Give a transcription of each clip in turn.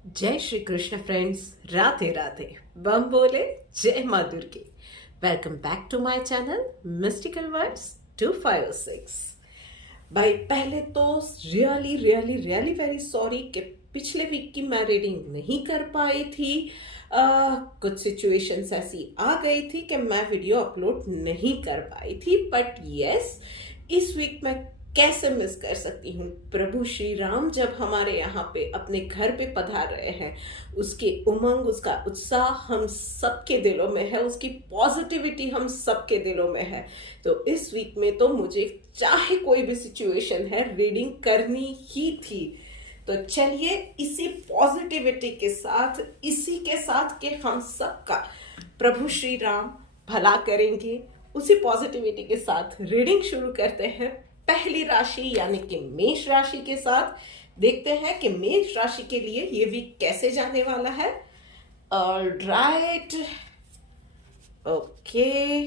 जय श्री कृष्ण फ्रेंड्स, राधे राधे। बम बोले, जय माँ Durge. Welcome back to my channel mystical words 256। भाई पहले तो really really really very sorry कि पिछले वीक की मैं रीडिंग नहीं कर पाई थी। कुछ सिचुएशंस ऐसी आ गई थी कि मैं वीडियो अपलोड नहीं कर पाई थी, बट यस, इस वीक मैं कैसे मिस कर सकती हूँ। प्रभु श्री राम जब हमारे यहाँ पे अपने घर पे पधार रहे हैं, उसके उमंग, उसका उत्साह हम सबके दिलों में है, उसकी पॉजिटिविटी हम सबके दिलों में है। तो इस वीक में तो मुझे चाहे कोई भी सिचुएशन है, रीडिंग करनी ही थी। तो चलिए इसी पॉजिटिविटी के साथ, इसी के साथ कि हम सबका प्रभु श्री राम भला करेंगे, उसी पॉजिटिविटी के साथ रीडिंग शुरू करते हैं। पहली राशि यानी कि मेष राशि के साथ देखते हैं कि मेष राशि के लिए ये वीक कैसे जाने वाला है। ऑलराइट, ओके,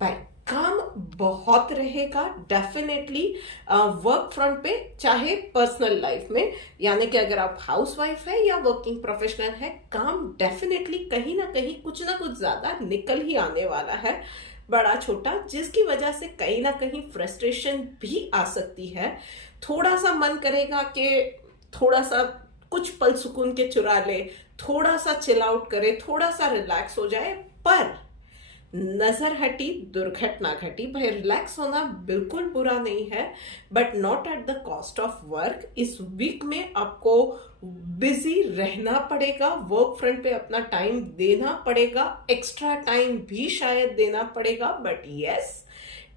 भाई काम बहुत रहेगा डेफिनेटली वर्क फ्रंट पे, चाहे पर्सनल लाइफ में, यानी कि अगर आप हाउसवाइफ है या वर्किंग प्रोफेशनल है, काम डेफिनेटली कहीं ना कहीं कुछ ना कुछ ज्यादा निकल ही आने वाला है, बड़ा छोटा, जिसकी वजह से कहीं ना कहीं फ्रस्ट्रेशन भी आ सकती है। थोड़ा सा मन करेगा कि थोड़ा सा कुछ पल सुकून के चुरा ले, थोड़ा सा चिल आउट करे, थोड़ा सा रिलैक्स हो जाए, पर नजर हटी दुर्घटना घटी। भाई रिलैक्स होना बिल्कुल बुरा नहीं है, but not at the cost of work. इस वीक में आपको बिजी रहना पड़ेगा, वर्क फ्रंट पे अपना टाइम देना पड़ेगा, एक्स्ट्रा टाइम भी शायद देना पड़ेगा, but yes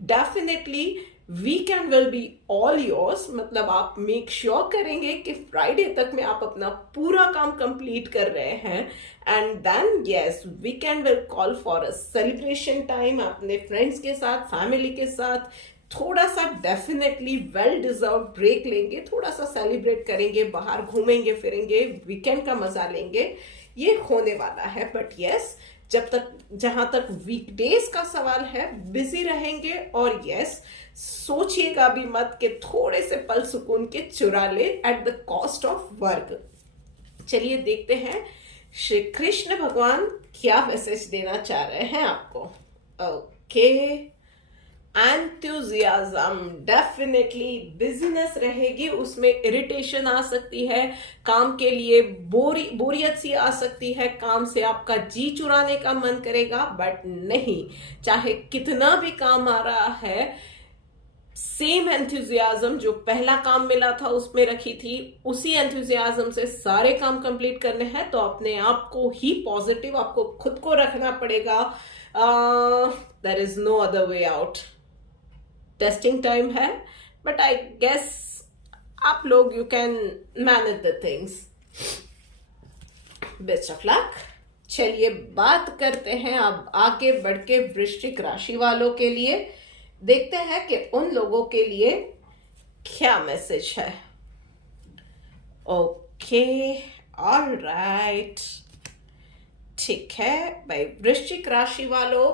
definitely weekend will be all yours. मतलब आप मेक श्योर करेंगे कि फ्राइडे तक में आप अपना पूरा काम कंप्लीट कर रहे हैं, and then yes weekend will call for a celebration time. अपने फ्रेंड्स के साथ, फैमिली के साथ थोड़ा सा डेफिनेटली वेल डिजर्व ब्रेक लेंगे, थोड़ा सा सेलिब्रेट करेंगे, बाहर घूमेंगे फिरेंगे, वीकेंड का मजा लेंगे, ये होने वाला है। बट यस, जब तक जहां तक वीकडेज का सवाल है, बिजी रहेंगे, और यस सोचिएगा भी मत कि थोड़े से पल सुकून के चुरा ले at the cost of work. चलिए देखते हैं श्री कृष्ण भगवान क्या मैसेज देना चाह रहे हैं आपको। ओके, एंथुजियाज्म डेफिनेटली, बिजीनेस रहेगी, उसमें इरिटेशन आ सकती है, काम के लिए बोरियत सी आ सकती है, काम से आपका जी चुराने का मन करेगा, बट नहीं, चाहे कितना भी काम आ रहा है, सेम एंथुजियाज्म जो पहला काम मिला था उसमें रखी थी, उसी एंथुजियाज्म से सारे काम कंप्लीट करने हैं। तो अपने आप को ही पॉजिटिव, आपको खुद को रखना पड़ेगा। There is no other way out. Testing time है, बट आई गेस आप लोग you can manage the things. Best of luck. चलिए बात करते हैं अब आगे बढ़ के वृश्चिक राशि वालों के लिए। देखते हैं कि उन लोगों के लिए क्या मैसेज है। ओके, ऑलराइट, ठीक है भाई। वृश्चिक राशि वालों,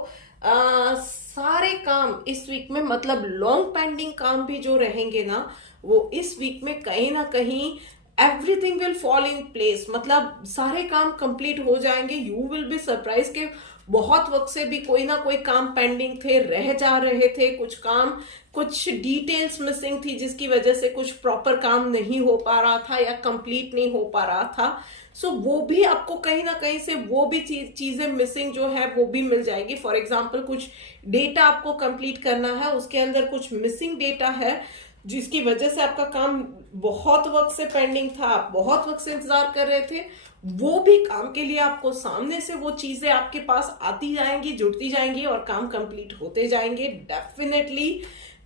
सारे काम इस वीक में, मतलब लॉन्ग पेंडिंग काम भी जो रहेंगे ना, वो इस वीक में कहीं ना कहीं everything will fall in place. मतलब सारे काम कंप्लीट हो जाएंगे। यू विल बी सरप्राइज के बहुत वक्त से भी कोई ना कोई काम पेंडिंग थे, रह जा रहे थे, कुछ काम, कुछ डिटेल्स मिसिंग थी, जिसकी वजह से कुछ प्रॉपर काम नहीं हो पा रहा था या कंप्लीट नहीं हो पा रहा था। सो वो भी आपको कहीं ना कहीं से वो भी चीजें मिसिंग जो है वो भी मिल जाएगी। फॉर एग्जाम्पल कुछ डेटा आपको कंप्लीट करना है, उसके अंदर कुछ मिसिंग डेटा है, जिसकी वजह से आपका काम बहुत वक्त से पेंडिंग था, आप बहुत वक्त से इंतजार कर रहे थे, वो भी काम के लिए आपको सामने से वो चीजें आपके पास आती जाएंगी, जुड़ती जाएंगी, और काम कंप्लीट होते जाएंगे। Definitely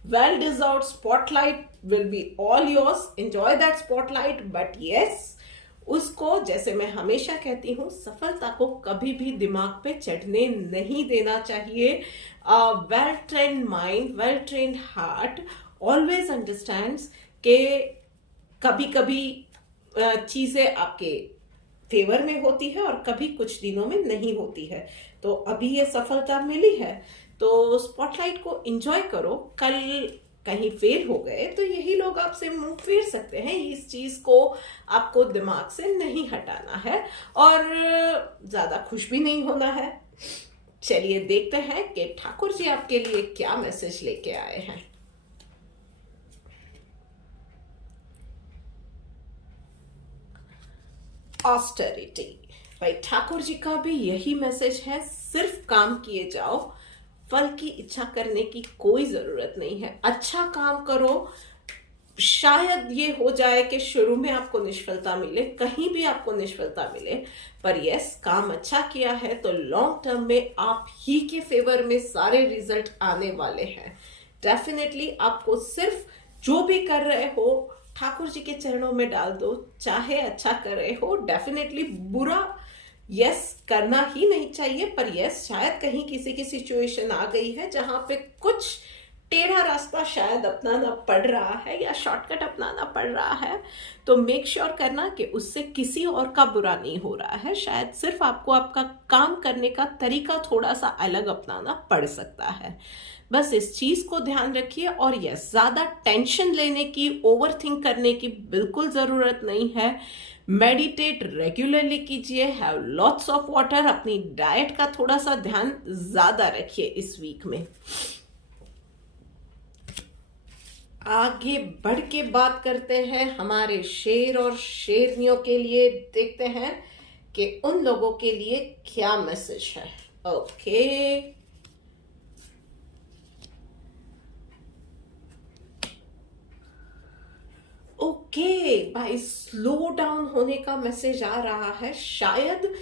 well deserved spotlight will be all yours. Enjoy that spotlight, but yes, उसको, जैसे मैं हमेशा कहती हूँ, सफलता को कभी भी दिमाग पे चढ़ने नहीं देना चाहिए। Well trained mind, well trained heart always understands कि कभी कभी चीजें आपके फेवर में होती है और कभी कुछ दिनों में नहीं होती है। तो अभी ये सफलता मिली है, तो स्पॉटलाइट को एंजॉय करो। कल कहीं फेल हो गए तो यही लोग आपसे मुंह फेर सकते हैं, इस चीज को आपको दिमाग से नहीं हटाना है और ज्यादा खुश भी नहीं होना है। चलिए देखते हैं कि ठाकुर जी आपके लिए क्या मैसेज लेके आए हैं। ऑस्टेरिटी, भाई ठाकुर जी का भी यही मैसेज है, सिर्फ काम किए जाओ, फल की इच्छा करने की कोई जरूरत नहीं है। अच्छा काम करो, शायद ये हो जाए कि शुरू में आपको निष्फलता मिले, कहीं भी आपको निष्फलता मिले, पर यस काम अच्छा किया है तो लॉन्ग टर्म में आप ही के फेवर में सारे रिजल्ट आने वाले हैं। डेफिनेटली आपको सिर्फ जो भी कर रहे हो ठाकुर जी के चरणों में डाल दो, चाहे अच्छा कर रहे हो। डेफिनेटली बुरा यस करना ही नहीं चाहिए, पर यस शायद कहीं किसी की सिचुएशन आ गई है जहां पे कुछ टेढ़ा रास्ता शायद अपनाना पड़ रहा है या शॉर्टकट अपनाना पड़ रहा है, तो मेक श्योर करना कि उससे किसी और का बुरा नहीं हो रहा है। शायद सिर्फ आपको आपका काम करने का तरीका थोड़ा सा अलग अपनाना पड़ सकता है। बस इस चीज को ध्यान रखिए। और यस ज्यादा टेंशन लेने की, ओवर थिंक करने की बिल्कुल जरूरत नहीं है। मेडिटेट रेगुलरली कीजिए, हैव लॉट्स ऑफ वाटर, अपनी डाइट का थोड़ा सा ध्यान ज्यादा रखिए इस वीक में। आगे बढ़ के बात करते हैं हमारे शेर और शेरनियों के लिए। देखते हैं कि उन लोगों के लिए क्या मैसेज है। ओके भाई, स्लो डाउन होने का मैसेज आ रहा है। शायद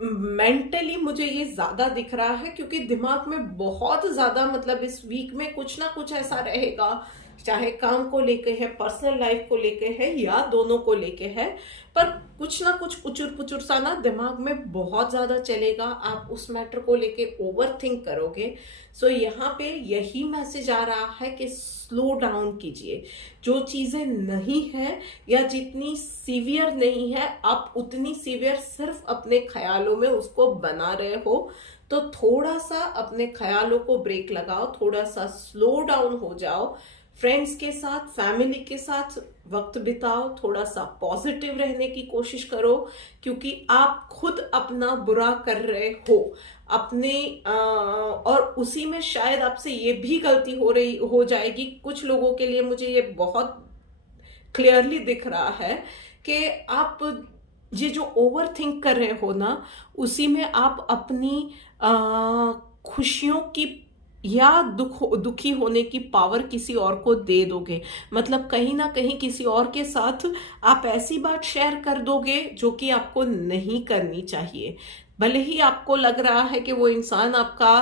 मेंटली मुझे ये ज्यादा दिख रहा है क्योंकि दिमाग में बहुत ज्यादा, मतलब इस वीक में कुछ ना कुछ ऐसा रहेगा, चाहे काम को लेके है, पर्सनल लाइफ को लेके है या दोनों को लेके है, पर कुछ ना कुछ पुचुर पुचुर सा ना दिमाग में बहुत ज्यादा चलेगा। आप उस मैटर को लेके ओवर थिंक करोगे। सो यहाँ पे यही मैसेज आ रहा है कि स्लो डाउन कीजिए। जो चीजें नहीं है या जितनी सीवियर नहीं है, आप उतनी सीवियर सिर्फ अपने ख्यालों में उसको बना रहे हो। तो थोड़ा सा अपने ख्यालों को ब्रेक लगाओ, थोड़ा सा स्लो डाउन हो जाओ, फ्रेंड्स के साथ, फैमिली के साथ वक्त बिताओ, थोड़ा सा पॉजिटिव रहने की कोशिश करो, क्योंकि आप खुद अपना बुरा कर रहे हो अपने और उसी में शायद आपसे ये भी गलती हो जाएगी। कुछ लोगों के लिए मुझे ये बहुत क्लियरली दिख रहा है कि आप ये जो ओवर थिंक कर रहे हो ना, उसी में आप अपनी खुशियों की या दुखी होने की पावर किसी और को दे दोगे। मतलब कहीं ना कहीं किसी और के साथ आप ऐसी बात शेयर कर दोगे जो कि आपको नहीं करनी चाहिए। भले ही आपको लग रहा है कि वो इंसान आपका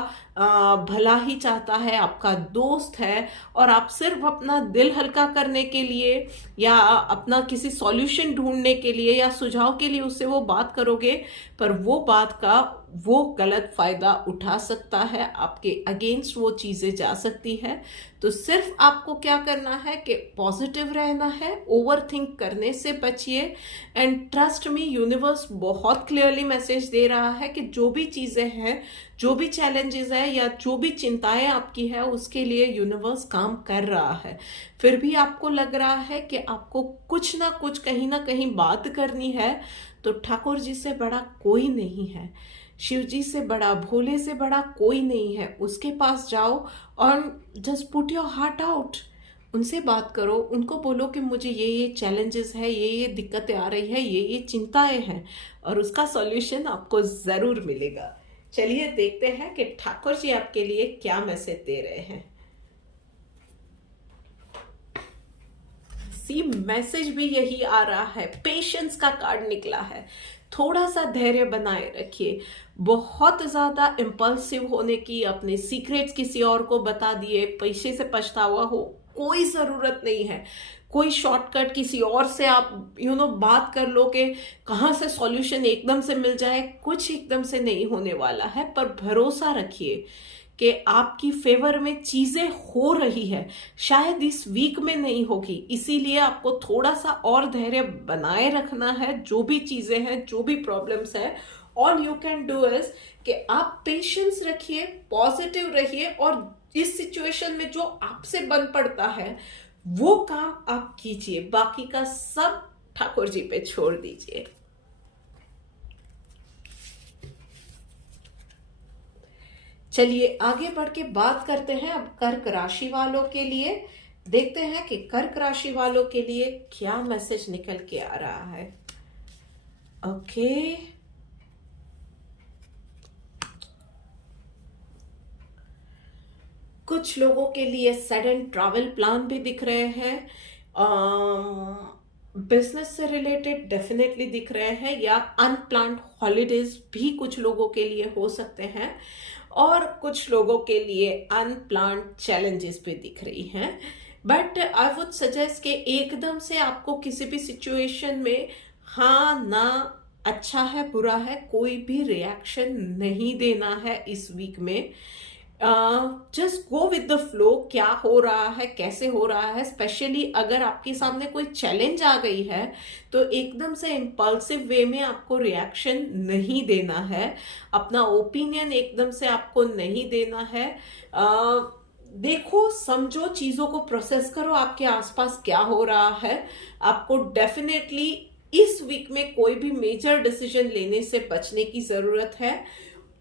भला ही चाहता है, आपका दोस्त है, और आप सिर्फ अपना दिल हल्का करने के लिए या अपना किसी सॉल्यूशन ढूंढने के लिए या सुझाव के लिए उससे वो बात करोगे, पर वो बात का वो गलत फायदा उठा सकता है, आपके अगेंस्ट वो चीजें जा सकती है। तो सिर्फ आपको क्या करना है कि पॉजिटिव रहना है, ओवर थिंक करने से बचिए। एंड ट्रस्ट मी, यूनिवर्स बहुत क्लियरली मैसेज दे रहा है कि जो भी चीजें हैं, जो भी चैलेंजेस है या जो भी चिंताएं आपकी है, उसके लिए यूनिवर्स काम कर रहा है। फिर भी आपको लग रहा है कि आपको कुछ ना कुछ कहीं ना कहीं बात करनी है, तो ठाकुर जी से बड़ा कोई नहीं है, शिव जी से बड़ा, भोले से बड़ा कोई नहीं है। उसके पास जाओ और just put your heart out, उनसे बात करो, उनको बोलो कि मुझे ये चैलेंजेस है, ये दिक्कतें आ रही है, ये चिंताएं हैं, और उसका सॉल्यूशन आपको जरूर मिलेगा। चलिए देखते हैं कि ठाकुर जी आपके लिए क्या मैसेज दे रहे हैं। सी मैसेज भी यही आ रहा है, पेशेंस का कार्ड निकला है। थोड़ा सा धैर्य बनाए रखिए। बहुत ज्यादा इम्पल्सिव होने की, अपने सीक्रेट्स किसी और को बता दिए, पैसे से पछतावा हो, कोई जरूरत नहीं है। कोई शॉर्टकट किसी और से आप बात कर लो कि कहाँ से सॉल्यूशन एकदम से मिल जाए, कुछ एकदम से नहीं होने वाला है। पर भरोसा रखिए कि आपकी फेवर में चीजें हो रही है, शायद इस वीक में नहीं होगी, इसीलिए आपको थोड़ा सा और धैर्य बनाए रखना है। जो भी चीजें हैं, जो भी प्रॉब्लम्स है, all you can do is कि आप पेशेंस रखिए, पॉजिटिव रहिए और इस सिचुएशन में जो आपसे बन पड़ता है वो काम आप कीजिए, बाकी का सब ठाकुर जी पे छोड़ दीजिए। चलिए आगे बढ़ के बात करते हैं अब कर्क राशि वालों के लिए। देखते हैं कि कर्क राशि वालों के लिए क्या मैसेज निकल के आ रहा है। ओके, कुछ लोगों के लिए सडन ट्रैवल प्लान भी दिख रहे हैं, बिजनेस से रिलेटेड डेफिनेटली दिख रहे हैं, या अनप्लान्ड हॉलीडेज भी कुछ लोगों के लिए हो सकते हैं, और कुछ लोगों के लिए अनप्लान्ड चैलेंजेस भी दिख रही हैं। बट आई वुड सजेस्ट कि एकदम से आपको किसी भी सिचुएशन में हाँ ना, अच्छा है बुरा है, कोई भी रिएक्शन नहीं देना है इस वीक में। Just go with the flow, क्या हो रहा है, कैसे हो रहा है। स्पेशली अगर आपके सामने कोई चैलेंज आ गई है तो एकदम से इम्पल्सिव वे में आपको रिएक्शन नहीं देना है, अपना ओपिनियन एकदम से आपको नहीं देना है। देखो, समझो, चीजों को प्रोसेस करो, आपके आसपास क्या हो रहा है। आपको डेफिनेटली इस वीक में कोई भी मेजर डिसीजन लेने से बचने की जरूरत है।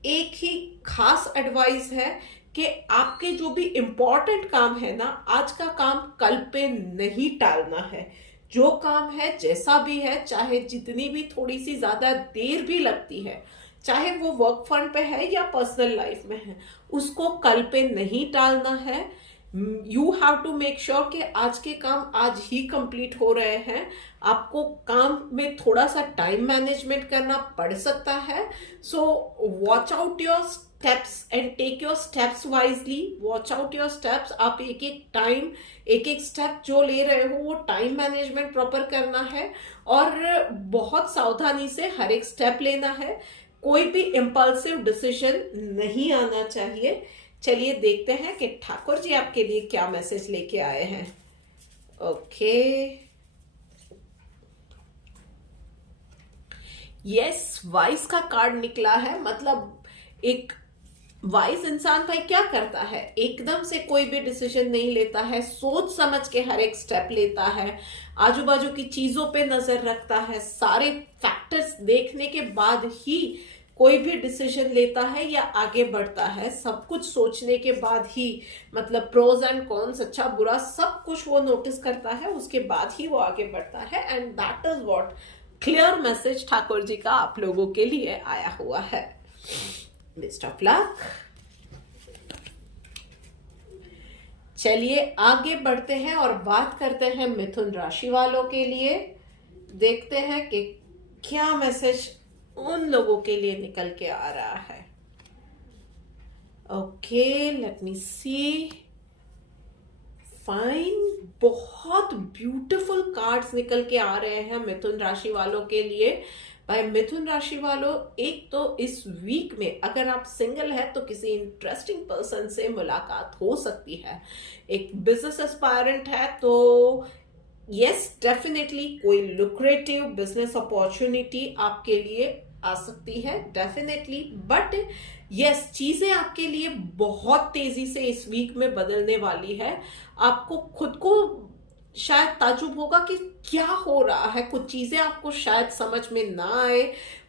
एक ही खास एडवाइस है कि आपके जो भी इम्पोर्टेंट काम है ना, आज का काम कल पे नहीं टालना है। जो काम है जैसा भी है, चाहे जितनी भी थोड़ी सी ज्यादा देर भी लगती है, चाहे वो वर्क फ्रंट पे है या पर्सनल लाइफ में है, उसको कल पे नहीं टालना है। You have to make sure कि आज के काम आज ही कंप्लीट हो रहे हैं। आपको काम में थोड़ा सा टाइम मैनेजमेंट करना पड़ सकता है, so watch out your steps and take your steps wisely. Watch out your steps, आप एक एक टाइम, एक एक स्टेप जो ले रहे हो वो टाइम मैनेजमेंट प्रॉपर करना है और बहुत सावधानी से हर एक स्टेप लेना है। कोई भी इम्पल्सिव डिसीजन नहीं आना चाहिए। चलिए देखते हैं कि ठाकुर जी आपके लिए क्या मैसेज लेके आए हैं। ओके, यस, वाइज का कार्ड निकला है। मतलब एक वाइज इंसान भाई क्या करता है, एकदम से कोई भी डिसीजन नहीं लेता है, सोच समझ के हर एक स्टेप लेता है, आजू बाजू की चीजों पे नजर रखता है, सारे फैक्टर्स देखने के बाद ही कोई भी डिसीजन लेता है या आगे बढ़ता है। सब कुछ सोचने के बाद ही, मतलब प्रोज एंड कॉन्स, अच्छा बुरा, सब कुछ वो नोटिस करता है, उसके बाद ही वो आगे बढ़ता है। And that is what clear message Thakur ji का आप लोगों के लिए आया हुआ है। Best of luck. चलिए आगे बढ़ते हैं और बात करते हैं मिथुन राशि वालों के लिए। देखते हैं कि क्या मैसेज उन लोगों के लिए निकल के आ रहा है। ओके, लेट मी सी। फाइन, बहुत ब्यूटीफुल कार्ड्स निकल के आ रहे हैं मिथुन राशि वालों के लिए। भाई मिथुन राशि वालों, एक तो इस वीक में अगर आप सिंगल है तो किसी इंटरेस्टिंग पर्सन से मुलाकात हो सकती है। एक बिजनेस एस्पायरेंट है तो यस, डेफिनेटली कोई लुक्रेटिव बिजनेस अपॉर्चुनिटी आपके लिए आ सकती है, डेफिनेटली। बट यस, चीजें आपके लिए बहुत तेजी से इस वीक में बदलने वाली है। आपको खुद को शायद ताजुब होगा कि क्या हो रहा है, कुछ चीजें आपको शायद समझ में ना आए,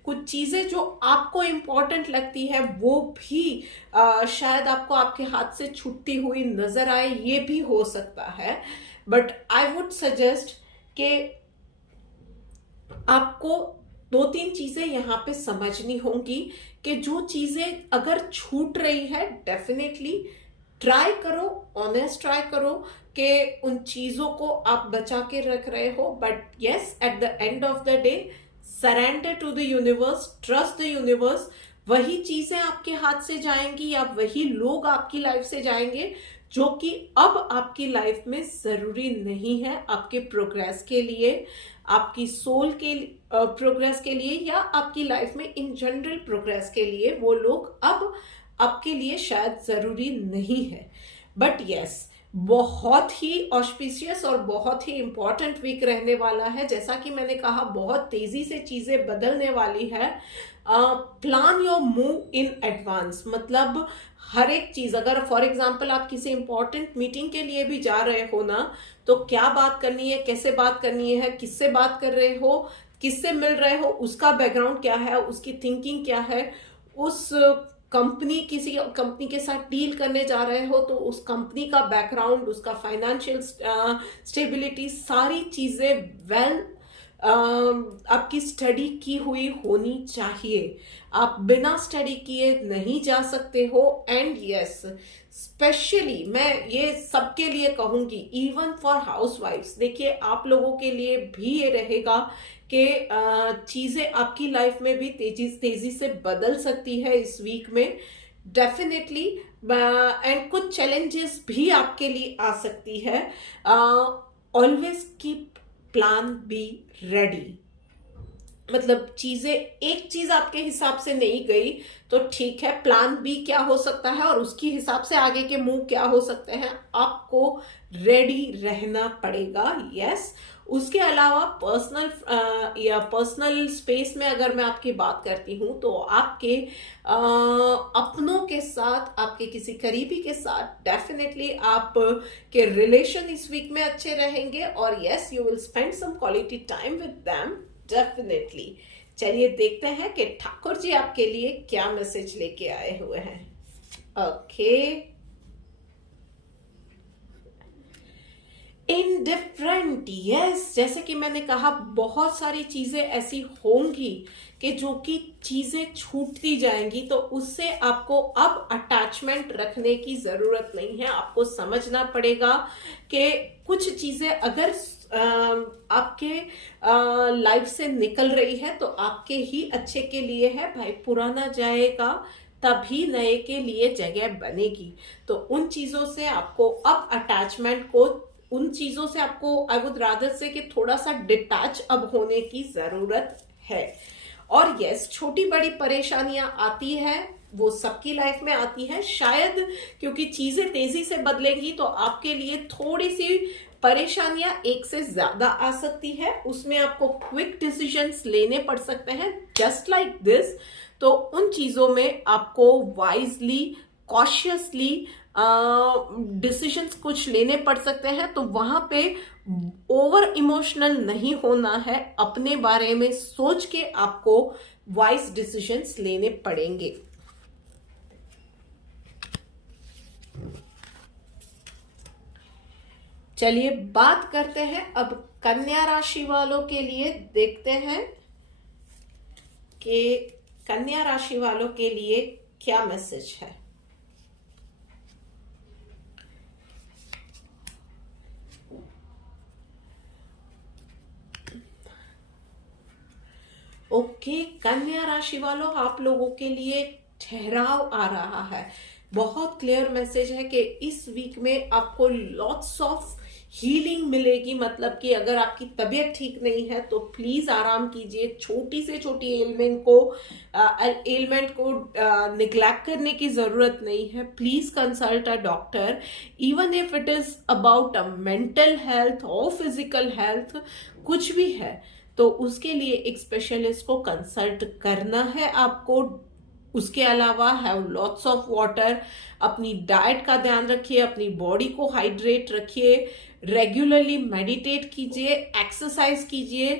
कुछ चीजें जो आपको इम्पोर्टेंट लगती है वो भी शायद आपको आपके हाथ से छूटती हुई नजर आए, ये भी हो सकता है। बट आई वुड सजेस्ट कि आपको दो तीन चीजें यहाँ पे समझनी होंगी कि जो चीजें अगर छूट रही है, डेफिनेटली ट्राई करो, ऑनेस्ट ट्राई करो कि उन चीजों को आप बचा के रख रहे हो। But yes, at the end of the day surrender to the universe, trust the universe. वही चीजें आपके हाथ से जाएंगी या वही लोग आपकी लाइफ से जाएंगे जो कि अब आपकी लाइफ में जरूरी नहीं है आपके प्रोग्रेस के लिए, आपकी सोल के प्रोग्रेस के लिए, या आपकी लाइफ में इन जनरल प्रोग्रेस के लिए। वो लोग अब आपके लिए शायद जरूरी नहीं है। बट यस, बहुत ही ऑस्पिशियस और बहुत ही इंपॉर्टेंट वीक रहने वाला है। जैसा कि मैंने कहा, बहुत तेजी से चीजें बदलने वाली है। Plan your move in advance, मतलब हर एक चीज, अगर फॉर एग्जाम्पल आप किसी इंपॉर्टेंट मीटिंग के लिए भी जा रहे हो ना, तो क्या बात करनी है, कैसे बात करनी है, किससे बात कर रहे हो, किससे मिल रहे हो, उसका बैकग्राउंड क्या है, उसकी थिंकिंग क्या है, उस कंपनी, किसी कंपनी के साथ डील करने जा रहे हो तो उस कंपनी का बैकग्राउंड, उसका फाइनेंशियल स्टेबिलिटी, सारी चीजें वेल आपकी स्टडी की हुई होनी चाहिए। आप बिना स्टडी किए नहीं जा सकते हो। एंड यस, स्पेशली मैं ये सबके लिए कहूंगी, इवन फॉर हाउसवाइफ्स, देखिए आप लोगों के लिए भी ये रहेगा कि चीजें आपकी लाइफ में भी तेजी से बदल सकती है इस वीक में, डेफिनेटली। एंड कुछ चैलेंजेस भी आपके लिए आ सकती है। Always keep plan be ready, मतलब चीजें, एक चीज आपके हिसाब से नहीं गई तो ठीक है, प्लान बी क्या हो सकता है और उसके हिसाब से आगे के मूव क्या हो सकते हैं, आपको रेडी रहना पड़ेगा। यस, उसके अलावा पर्सनल स्पेस में अगर मैं आपकी बात करती हूं तो आपके अपनों के साथ, आपके किसी करीबी के साथ डेफिनेटली आप के रिलेशन इस वीक में अच्छे रहेंगे। और yes, you will spend some quality time with them, definitely. चलिए देखते हैं कि ठाकुर जी आपके लिए क्या मैसेज लेके आए हुए हैं। ओके, इनडिफरेंट, यस, जैसे कि मैंने कहा, बहुत सारी चीजें ऐसी होंगी कि जो कि चीजें छूटती जाएंगी, तो उससे आपको अब अटैचमेंट रखने की जरूरत नहीं है। आपको समझना पड़ेगा कि कुछ चीजें अगर आपके लाइफ से निकल रही है तो आपके ही अच्छे के लिए है। भाई, पुराना जाएगा तभी नए के लिए जगह बनेगी। तो उन चीजों से आपको अब अटैचमेंट को, उन चीजों से आपको, आई वुड रादर से, कि थोड़ा सा डिटैच अब होने की जरूरत है। और यस, छोटी बड़ी परेशानियां आती है, वो सबकी लाइफ में आती है। शायद क्योंकि चीजें तेजी से बदलेंगी तो आपके लिए थोड़ी सी परेशानियां एक से ज्यादा आ सकती है, उसमें आपको क्विक डिसीजंस लेने पड़ सकते हैं, जस्ट लाइक दिस। तो उन चीजों में आपको वाइजली, कॉशियसली डिसीजंस कुछ लेने पड़ सकते हैं। तो वहां पे ओवर इमोशनल नहीं होना है, अपने बारे में सोच के आपको वाइज डिसीजंस लेने पड़ेंगे। चलिए बात करते हैं अब कन्या राशि वालों के लिए, देखते हैं कि कन्या राशि वालों के लिए क्या मैसेज है। ओके, कन्या राशि वालों, आप लोगों के लिए ठहराव आ रहा है। बहुत क्लियर मैसेज है कि इस वीक में आपको लॉट्स ऑफ हीलिंग मिलेगी। मतलब कि अगर आपकी तबीयत ठीक नहीं है तो प्लीज आराम कीजिए। छोटी से छोटी एलिमेंट को निग्लेक्ट करने की जरूरत नहीं है। Please consult a doctor, even if it is about a mental health और फिजिकल हेल्थ, कुछ भी है तो उसके लिए एक स्पेशलिस्ट को कंसल्ट करना है आपको। उसके अलावा हैव लॉट्स ऑफ वाटर, अपनी डाइट का ध्यान रखिए, अपनी बॉडी को हाइड्रेट रखिए, रेगुलरली मेडिटेट कीजिए, एक्सरसाइज कीजिए,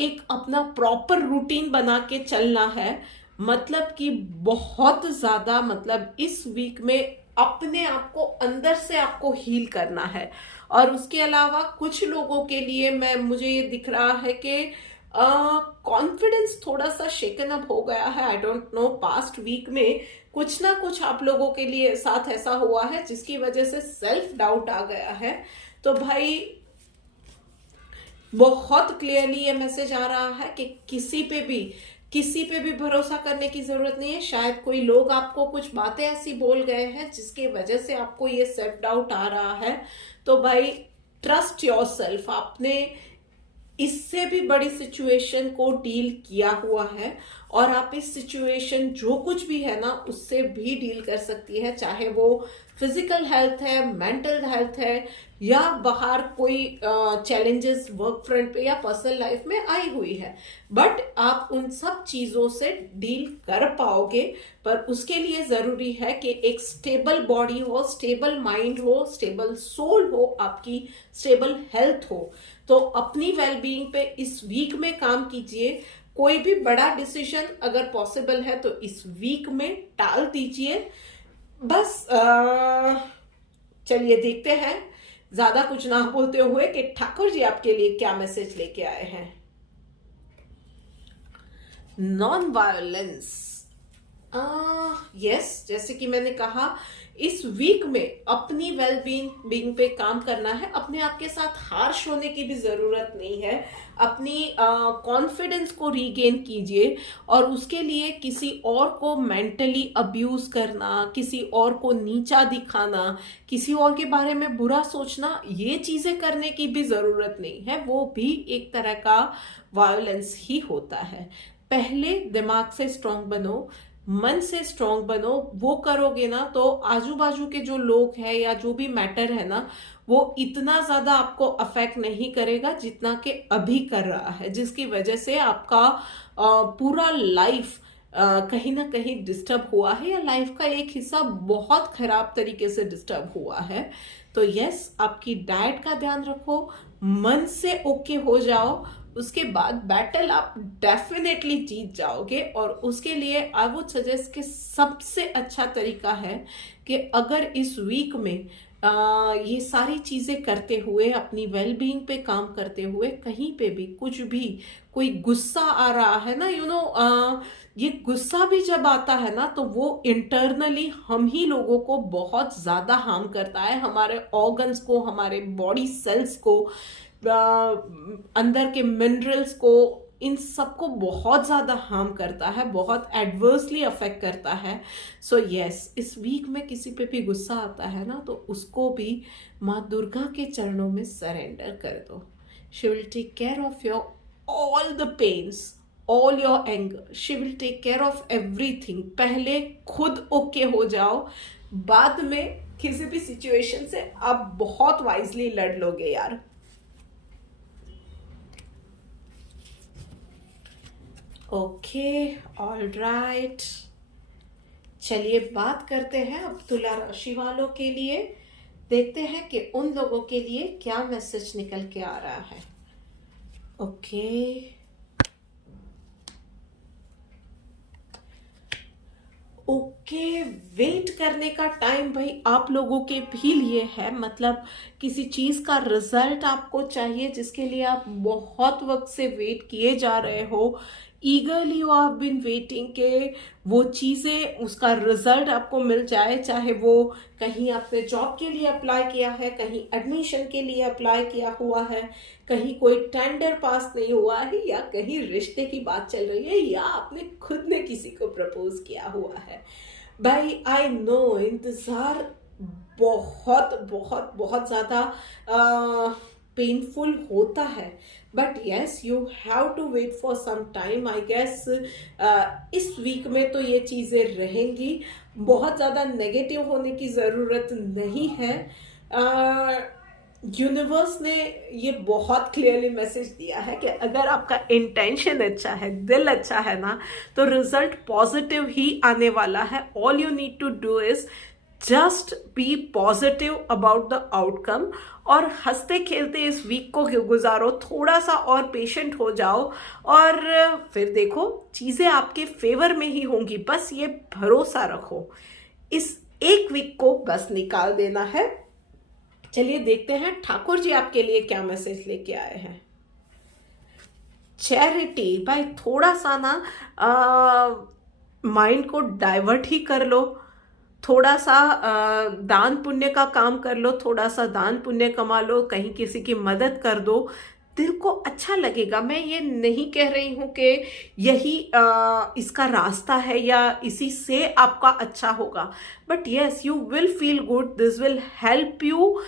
एक अपना प्रॉपर रूटीन बना के चलना है। मतलब कि बहुत ज्यादा, मतलब इस वीक में अपने आप को अंदर से आपको हील करना है। और उसके अलावा कुछ लोगों के लिए मुझे ये दिख रहा है कि कॉन्फिडेंस थोड़ा सा शेकन अप हो गया है। I don't know, past week में कुछ ना कुछ आप लोगों के लिए साथ ऐसा हुआ है जिसकी वजह से सेल्फ डाउट आ गया है। तो भाई, बहुत क्लियरली ये मैसेज आ रहा है कि किसी पे भी भरोसा करने की जरूरत नहीं है। शायद कोई लोग आपको कुछ बातें ऐसी बोल गए हैं जिसकी वजह से आपको ये सेल्फ डाउट आ रहा है। तो भाई, ट्रस्ट योरसेल्फ। आपने इससे भी बड़ी सिचुएशन को डील किया हुआ है और आप इस सिचुएशन जो कुछ भी है ना उससे भी डील कर सकती है, चाहे वो फिजिकल हेल्थ है, मेंटल हेल्थ है, या बाहर कोई चैलेंजेस वर्क फ्रंट पे या पर्सनल लाइफ में आई हुई है। बट आप उन सब चीजों से डील कर पाओगे, पर उसके लिए जरूरी है कि एक स्टेबल बॉडी हो, स्टेबल माइंड हो, स्टेबल सोल हो, आपकी स्टेबल हेल्थ हो। तो अपनी वेलबीइंग पे इस वीक में काम कीजिए। कोई भी बड़ा डिसीजन अगर पॉसिबल है तो इस वीक में टाल दीजिए। बस चलिए देखते हैं, ज्यादा कुछ ना बोलते हुए, कि ठाकुर जी आपके लिए क्या मैसेज लेके आए हैं। नॉन वायलेंस, यस, जैसे कि मैंने कहा, इस वीक में अपनी वेलबीइंग पे काम करना है। अपने आप के साथ हार्श होने की भी जरूरत नहीं है। अपनी कॉन्फिडेंस को रीगेन कीजिए, और उसके लिए किसी और को मेंटली अब्यूज करना, किसी और को नीचा दिखाना, किसी और के बारे में बुरा सोचना, ये चीजें करने की भी जरूरत नहीं है। वो भी एक तरह का वायलेंस ही होता है। पहले दिमाग से स्ट्रांग बनो, मन से स्ट्रांग बनो। वो करोगे ना तो आजू बाजू के जो लोग हैं या जो भी मैटर है ना, वो इतना ज्यादा आपको अफेक्ट नहीं करेगा जितना कि अभी कर रहा है, जिसकी वजह से आपका पूरा लाइफ कहीं ना कहीं डिस्टर्ब हुआ है, या लाइफ का एक हिस्सा बहुत खराब तरीके से डिस्टर्ब हुआ है। तो यस, आपकी डाइट का ध्यान रखो, मन से ओके हो जाओ, उसके बाद बैटल आप डेफिनेटली जीत जाओगे। और उसके लिए आई वुड सजेस्ट कि सबसे अच्छा तरीका है कि अगर इस वीक में ये सारी चीजें करते हुए, अपनी वेलबीइंग पे काम करते हुए, कहीं पे भी कुछ भी कोई गुस्सा आ रहा है ना, ये गुस्सा भी जब आता है ना तो वो इंटरनली हम ही लोगों को बहुत ज्यादा हार्म करता है, हमारे ऑर्गन्स को, हमारे बॉडी सेल्स को, अंदर के मिनरल्स को, इन सबको बहुत ज्यादा हार्म करता है, बहुत एडवर्सली अफेक्ट करता है। सो यस, इस वीक में किसी पे भी गुस्सा आता है ना तो उसको भी माँ दुर्गा के चरणों में सरेंडर कर दो। She will take care of your all the pains, all your anger, she will take care of everything. पहले खुद ओके हो जाओ, बाद में किसी भी सिचुएशन से आप बहुत वाइजली लड़ लोगे यार। ओके, ऑल राइट, चलिए बात करते हैं अब तुला राशि वालों के लिए। देखते हैं कि उन लोगों के लिए क्या मैसेज निकल के आ रहा है। ओके, वेट करने का टाइम भाई आप लोगों के भी लिए है। मतलब किसी चीज का रिजल्ट आपको चाहिए जिसके लिए आप बहुत वक्त से वेट किए जा रहे हो, eagerly you have been waiting के वो चीजें, उसका रिजल्ट आपको मिल जाए। चाहे वो कहीं आपने जॉब के लिए अप्लाई किया है, कहीं एडमिशन के लिए अप्लाई किया हुआ है, कहीं कोई टेंडर पास नहीं हुआ है, या कहीं रिश्ते की बात चल रही है, या आपने खुद ने किसी को प्रपोज किया हुआ है। भाई आई नो इंतजार बहुत बहुत बहुत ज्यादा पेनफुल होता है, but yes you have to wait for some time. I guess इस वीक में तो ये चीजें रहेंगी, बहुत ज्यादा नेगेटिव होने की जरूरत नहीं है। यूनिवर्स ने ये बहुत क्लियरली मैसेज दिया है कि अगर आपका इंटेंशन अच्छा है, दिल अच्छा है ना, तो रिजल्ट पॉजिटिव ही आने वाला है। All you need to do is just be positive about the outcome, और हंसते खेलते इस वीक को गुजारो, थोड़ा सा और पेशेंट हो जाओ, और फिर देखो चीजें आपके फेवर में ही होंगी। बस ये भरोसा रखो, इस एक वीक को बस निकाल देना है। चलिए देखते हैं ठाकुर जी आपके लिए क्या मैसेज लेके आए हैं। चैरिटी, भाई थोड़ा सा ना माइंड को डाइवर्ट ही कर लो, थोड़ा सा दान पुण्य का काम कर लो, थोड़ा सा दान पुण्य कमा लो, कहीं किसी की मदद कर दो, दिल को अच्छा लगेगा। मैं ये नहीं कह रही हूँ कि यही इसका रास्ता है या इसी से आपका अच्छा होगा, but yes you will feel good, this will help you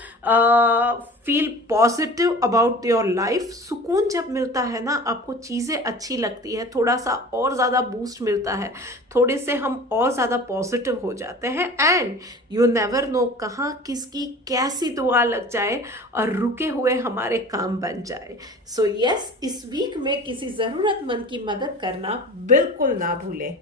feel positive about your life. सुकून जब मिलता है ना, आपको चीज़ें अच्छी लगती है, थोड़ा सा और ज़्यादा बूस्ट मिलता है, थोड़े से हम और ज़्यादा पॉजिटिव हो जाते हैं। एंड यू नेवर नो कहाँ किसकी कैसी दुआ लग जाए और रुके हुए हमारे काम बन जाए। सो यस, इस वीक में किसी ज़रूरतमंद की मदद करना बिल्कुल ना भूलें।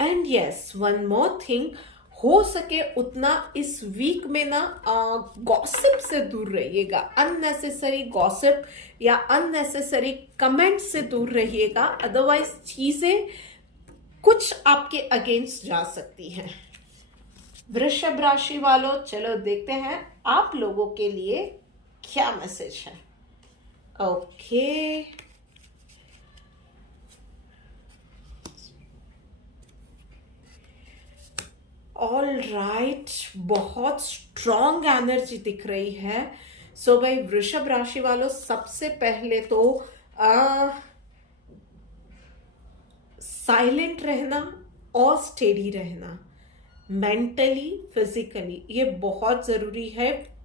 And yes, one more thing, हो सके उतना इस वीक में ना गॉसिप से दूर रहिएगा। अननेसेसरी गॉसिप या अननेसेसरी कमेंट से दूर रहिएगा, अदरवाइज चीजें कुछ आपके अगेंस्ट जा सकती हैं। वृषभ राशि वालों, चलो देखते हैं आप लोगों के लिए क्या मैसेज है। ओके, ऑल राइट, बहुत स्ट्रॉन्ग एनर्जी दिख रही है। सो भाई वृषभ राशि वालों, सबसे पहले तो साइलेंट रहना और स्टेडी रहना, मेंटली फिजिकली, ये बहुत जरूरी है।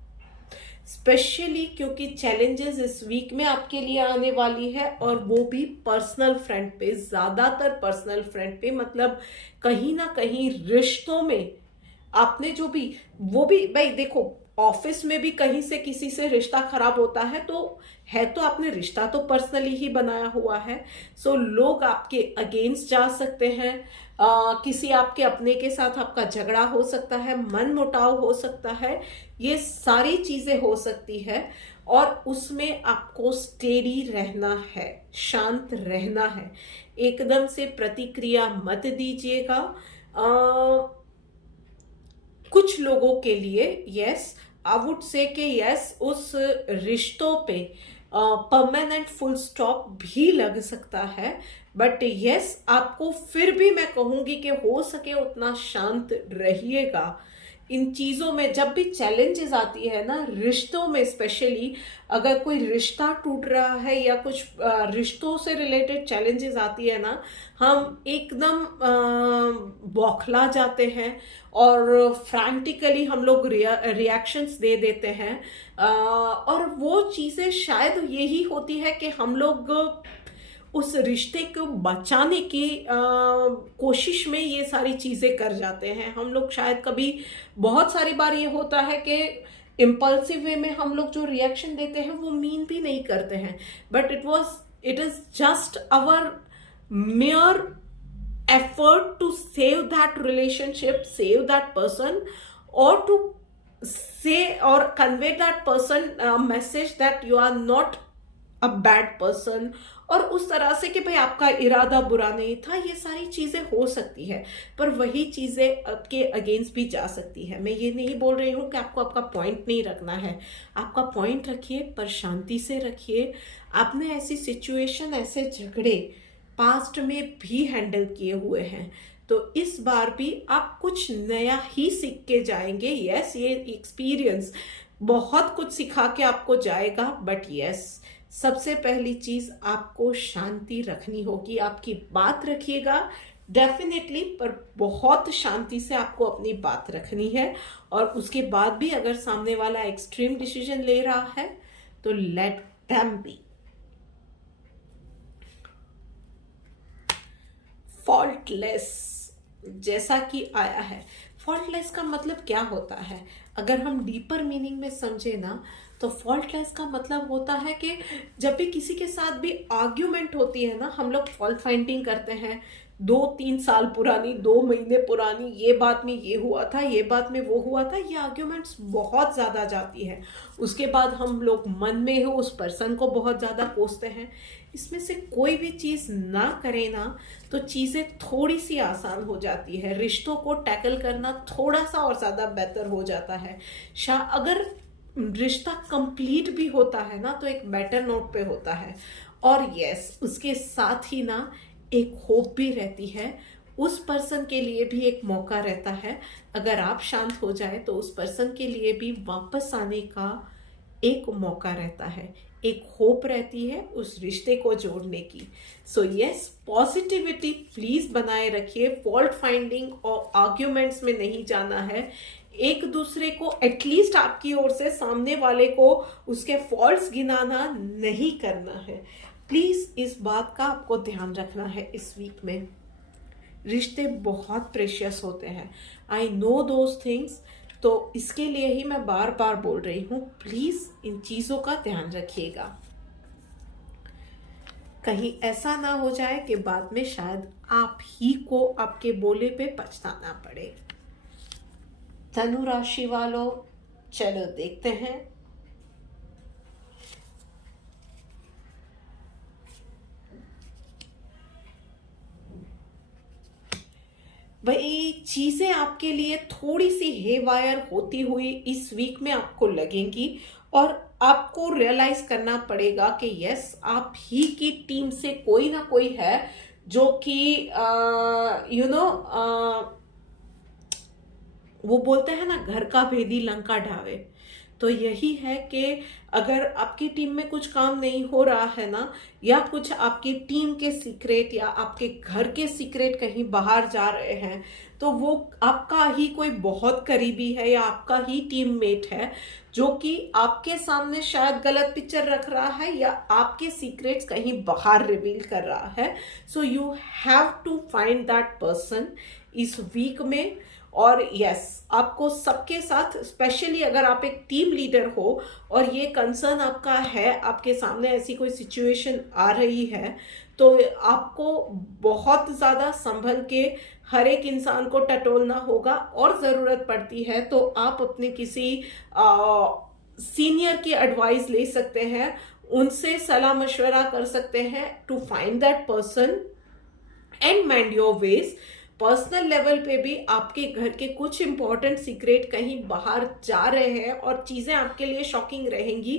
स्पेशली क्योंकि चैलेंजेस इस वीक में आपके लिए आने वाली है, और वो भी पर्सनल फ्रंट पे, ज्यादातर पर्सनल फ्रंट पे। मतलब कहीं ना कहीं रिश्तों में आपने जो भी, वो भी भाई देखो, ऑफिस में भी कहीं से किसी से रिश्ता खराब होता है तो है, तो आपने रिश्ता तो पर्सनली ही बनाया हुआ है। सो लोग आपके अगेंस्ट जा सकते हैं, किसी आपके अपने के साथ आपका झगड़ा हो सकता है, मन मुटाव हो सकता है, ये सारी चीजें हो सकती है। और उसमें आपको स्टेडी रहना है, शांत रहना है, एकदम से प्रतिक्रिया मत दीजिएगा। कुछ लोगों के लिए यस, आई वुड से कि यस, उस रिश्तों पे परमानेंट फुल स्टॉप भी लग सकता है। बट यस, आपको फिर भी मैं कहूंगी कि हो सके उतना शांत रहिएगा। इन चीजों में जब भी चैलेंजेस आती है ना, रिश्तों में स्पेशली, अगर कोई रिश्ता टूट रहा है या कुछ रिश्तों से रिलेटेड चैलेंजेस आती है ना, हम एकदम बौखला जाते हैं और फ्रैंटिकली हम लोग रिएक्शंस दे देते हैं। और वो चीजें शायद यही होती है कि हम लोग उस रिश्ते को बचाने की कोशिश में ये सारी चीजें कर जाते हैं। हम लोग शायद कभी, बहुत सारी बार ये होता है कि इम्पल्सिव वे में हम लोग जो रिएक्शन देते हैं वो मीन भी नहीं करते हैं, but it is just our mere effort to save that relationship, save that person, or to say or convey that person a message that you are not a bad person, और उस तरह से कि भाई आपका इरादा बुरा नहीं था। ये सारी चीजें हो सकती है, पर वही चीजें आपके अगेंस्ट भी जा सकती है। मैं ये नहीं बोल रही हूँ कि आपको आपका पॉइंट नहीं रखना है, आपका पॉइंट रखिए, पर शांति से रखिए। आपने ऐसी सिचुएशन, ऐसे झगड़े पास्ट में भी हैंडल किए हुए हैं, तो इस बार भी आप कुछ नया ही सीख के जाएंगे। यस, ये एक्सपीरियंस बहुत कुछ सिखा के आपको जाएगा, बट यस, सबसे पहली चीज आपको शांति रखनी होगी। आपकी बात रखिएगा डेफिनेटली, पर बहुत शांति से आपको अपनी बात रखनी है। और उसके बाद भी अगर सामने वाला एक्सट्रीम डिसीजन ले रहा है तो लेट देम बी। फॉल्टलेस जैसा कि आया है, फॉल्टलेस का मतलब क्या होता है? अगर हम डीपर मीनिंग में समझे ना, तो फॉल्टलेस का मतलब होता है कि जब भी किसी के साथ भी आर्ग्यूमेंट होती है ना, हम लोग फॉल्ट फाइंडिंग करते हैं। 2-3 साल पुरानी, 2 महीने पुरानी, ये बात में ये हुआ था, ये बात में वो हुआ था, ये आर्ग्यूमेंट्स बहुत ज़्यादा जाती है। उसके बाद हम लोग मन में हो उस पर्सन को बहुत ज़्यादा कोसते हैं। इसमें से कोई भी चीज़ ना करें ना, तो चीज़ें थोड़ी सी आसान हो जाती है, रिश्तों को टैकल करना थोड़ा सा और ज़्यादा बेहतर हो जाता है। अगर रिश्ता कंप्लीट भी होता है ना, तो एक बेटर नोट पे होता है। और यस, उसके साथ ही ना एक होप भी रहती है, उस पर्सन के लिए भी एक मौका रहता है। अगर आप शांत हो जाए तो उस पर्सन के लिए भी वापस आने का एक मौका रहता है। एक होप रहती है उस रिश्ते को जोड़ने की। सो यस, पॉजिटिविटी प्लीज बनाए रखिए, फॉल्ट फाइंडिंग और आर्ग्यूमेंट्स में नहीं जाना है। एक दूसरे को एटलीस्ट आपकी ओर से सामने वाले को उसके फॉल्ट्स गिनाना नहीं करना है। प्लीज इस बात का आपको ध्यान रखना है। इस वीक में रिश्ते बहुत प्रेशियस होते हैं, आई नो दोज थिंग्स। तो इसके लिए ही मैं बार बार बोल रही हूँ, प्लीज इन चीजों का ध्यान रखिएगा। कहीं ऐसा ना हो जाए कि बाद में शायद आप ही को आपके बोले पे पछताना पड़े। धनु राशि वालों, चलो देखते हैं भाई चीजें आपके लिए थोड़ी सी हेवायर होती हुई इस वीक में आपको लगेंगी और आपको रियलाइज करना पड़ेगा कि यस, आप ही की टीम से कोई ना कोई है जो कि वो बोलते हैं ना, घर का भेदी लंका ढावे। तो यही है कि अगर आपकी टीम में कुछ काम नहीं हो रहा है ना, या कुछ आपकी टीम के सीक्रेट या आपके घर के सीक्रेट कहीं बाहर जा रहे हैं, तो वो आपका ही कोई बहुत करीबी है या आपका ही टीममेट है जो कि आपके सामने शायद गलत पिक्चर रख रहा है या आपके सीक्रेट्स कहीं बाहर रिवील कर रहा है। So you have to find that person इस वीक में। और यस, आपको सबके साथ, स्पेशली अगर आप एक टीम लीडर हो और ये कंसर्न आपका है, आपके सामने ऐसी कोई सिचुएशन आ रही है, तो आपको बहुत ज़्यादा संभल के हर एक इंसान को टटोलना होगा। और ज़रूरत पड़ती है तो आप अपने किसी सीनियर की एडवाइस ले सकते हैं, उनसे सलाह मशवरा कर सकते हैं to find that person and mind your ways. Personal level पे भी आपके घर के कुछ इंपॉर्टेंट सीक्रेट कहीं बाहर जा रहे हैं और चीज़ें आपके लिए शॉकिंग रहेंगी,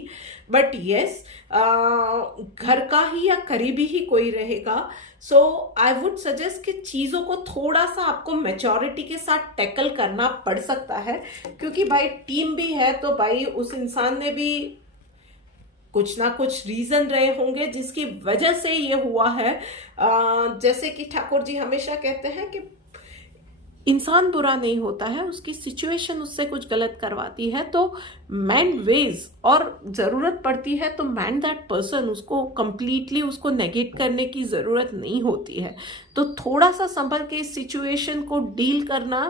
बट यस, घर का ही या करीबी ही कोई रहेगा। सो आई वुड सजेस्ट कि चीज़ों को थोड़ा सा आपको मैच्योरिटी के साथ टैकल करना पड़ सकता है, क्योंकि भाई टीम भी है तो भाई उस इंसान ने भी कुछ ना कुछ रीजन रहे होंगे जिसकी वजह से ये हुआ है। जैसे कि ठाकुर जी हमेशा कहते हैं कि इंसान बुरा नहीं होता है, उसकी सिचुएशन उससे कुछ गलत करवाती है, तो मैंड वेज, और जरूरत पड़ती है तो मैंड दैट पर्सन। उसको कंप्लीटली उसको नेगेट करने की जरूरत नहीं होती है। तो थोड़ा सा संभल के इस सिचुएशन को डील करना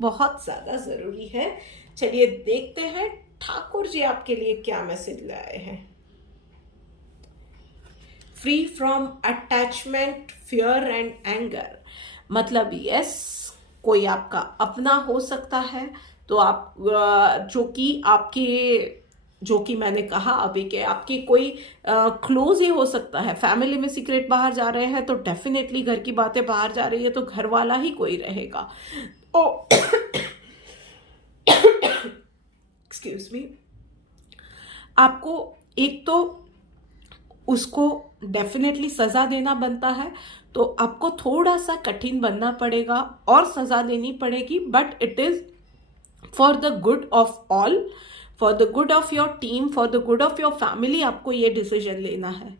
बहुत ज्यादा जरूरी है। चलिए देखते हैं ठाकुर जी आपके लिए क्या मैसेज लाए हैं। Free from attachment, fear and anger. मतलब यस, कोई आपका अपना हो सकता है, तो आप जो कि मैंने कहा अभी के आपकी कोई क्लोज ही हो सकता है। फैमिली में सीक्रेट बाहर जा रहे हैं तो डेफिनेटली घर की बातें बाहर जा रही है तो घर वाला ही कोई रहेगा। ओ एक्सक्यूज मी। आपको एक तो उसको डेफिनेटली सजा देना बनता है, तो आपको थोड़ा सा कठिन बनना पड़ेगा और सजा देनी पड़ेगी, but it is for the good of all, for the good of your team, for the good of your family. आपको ये डिसीजन लेना है,